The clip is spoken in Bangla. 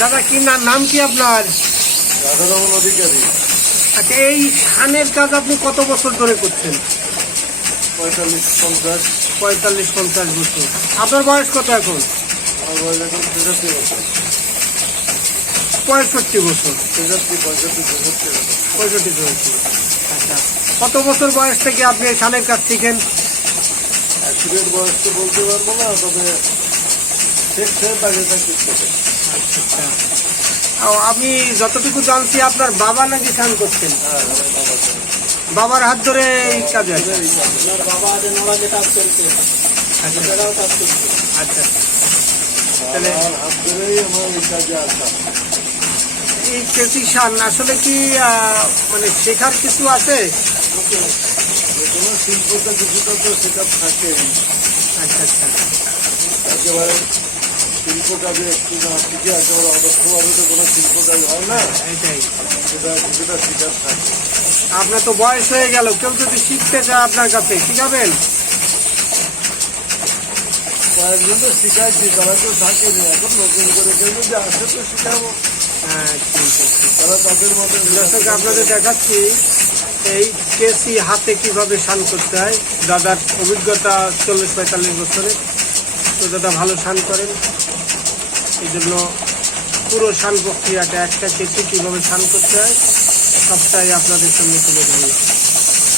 দাদা কি নাম কি আপনার? রাধারমন অধিকারী। আচ্ছা, এই ধানের কাজ আপনি কত বছর ধরে করছেন? 45-50। 45-50 বছর। আপনার বয়স কত এখন? আমার বয়স এখন 63 বছর। 65 বছর। 65 বছর। আচ্ছা, কত বছর বয়স থেকে আপনি এই ধানের কাজ শিখেন? অ্যাক্সিডেন্ট বয়স তো বলতে পারবো না, তবে শিখছে বাড়িটা শিখতে। আচ্ছা, আমি যতটুকু জানছি আপনার বাবা নাকি ধান করছেন? হ্যাঁ, আমার বাবা ছিল। বাবার হাত ধরে এই কাজে আছে? আমার বাবা যে নবাজে কাজ করছে, আচ্ছা সেটাও কাজ করছে। আচ্ছা, তাহলে হাত ধরেই আমার এই কাজে আসা। এই কৃষিশান আসলে কি মানে শেখার কিছু আছে? যে কোনো শিল্পটা কিছুটা তো সেটা থাকে। আচ্ছা আচ্ছা, একেবারে শিল্প কাজে একটু না শিখে একেবারে অদক্ষভাবে তো কোনো শিল্প কাজ হয় না, এটাই। সেটা কিছুটা শিকার থাকে। আপনার তো বয়স হয়ে গেল, কেউ যদি শিখতে চায় আপনার কাছে শিখাবেন? কয়েকজন তো শিখাইছি, তারা তো থাকেনি। এখন নতুন করে কেউ যদি আসে তো শিখাবো, হ্যাঁ, ঠিক আছে। তারা তাদের মতো। দর্শক আপনাদের দেখাচ্ছি এই কেসি হাতে কিভাবে শান করতে হয়। দাদার অভিজ্ঞতা 40-45 বছরে, তো দাদা ভালো শান করেন, এই জন্য পুরো শান প্রক্রিয়াটা একটা কেসি কীভাবে শান করতে হয় সবটাই আপনাদের সামনে তুলে ধরলাম।